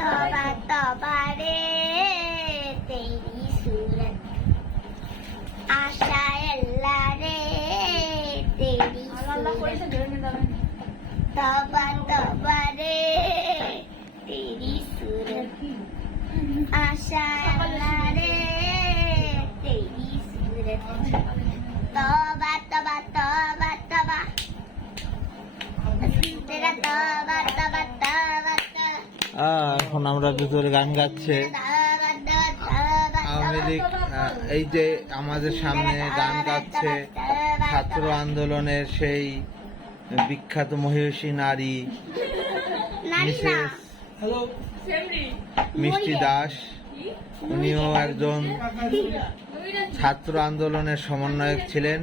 तौबा तौबा रे तेरी सूरत आशा अल्लाह रे तेरी सूरत तौबा तौबा रे तेरी सूरत आशा अल्लाह रे तेरी सूरत तौबा तौबा तौबा तौबा तेरा तौबा तौबा तौबा এখন আমরা ভিতরে গান গাচ্ছে আওয়ামী লীগ এই যে আমাদের সামনে গান গাচ্ছে ছাত্র আন্দোলনের সেই বিখ্যাত মহিষী নারী মিসেস মিষ্টি দাস, উনিও একজন ছাত্র আন্দোলনের সমন্বয়ক ছিলেন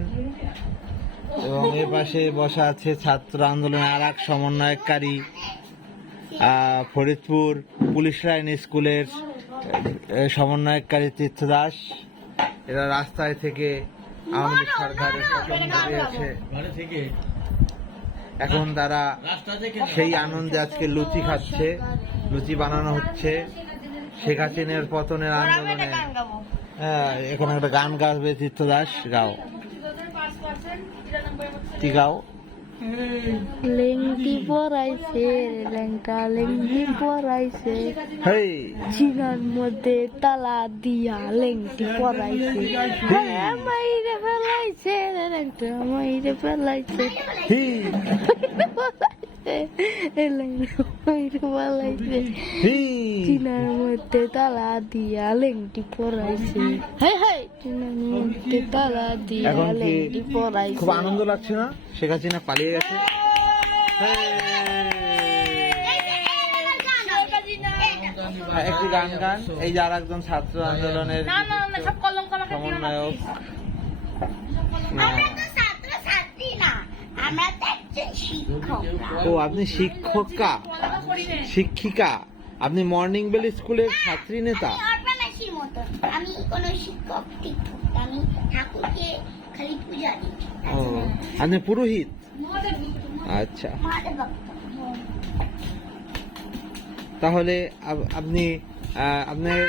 এবং এর পাশে বসা আছে ছাত্র আন্দোলনের আর এক সমন্বয়কারী ফরিদপুর পুলিশ লাইন স্কুলের সমন্বয়কারী তীর্থ দাস। এরা রাস্তায় থেকে আওয়ামী লীগ সরকারের পতন ঘটিয়েছে। এখন তারা সেই আনন্দে আজকে লুচি খাচ্ছে, লুচি বানানো হচ্ছে শেখ হাসিনার পতনের আন্দোলনে। হ্যাঁ, এখন একটা গান গাবে তীর্থ দাস, গাও, কি গাও? লেংটি পরাইছে লেংটা লেংটি পরাইছে চিনার মধ্যে তালা দিয়া লেংটি পরাইছে মাইরে ফেলাইছে লেংটা মাইরে ফেলাইছে মাইরে ফেলাইছে চিনার মধ্যে তালা দিয়া লেংটি পরাইছে চিনার মধ্যে তালা দিয়া লেংটি পরাইছে। খুব আনন্দ লাগছে না? শেখ হাসিনা পালিয়ে গেছে। একটি গান গান। এই যে আর একজন ছাত্র আন্দোলনের সমন্বয়ক। ও, আপনি শিক্ষিকা? শিক্ষিকা? আপনি মর্নিং বেল স্কুলের ছাত্রী নেতা? আমি কোনো শিক্ষক আমি ঠাকুরকে খালি পূজা দিই। ও, আপনি পুরোহিত? আচ্ছা, তাহলে আপনি আপনার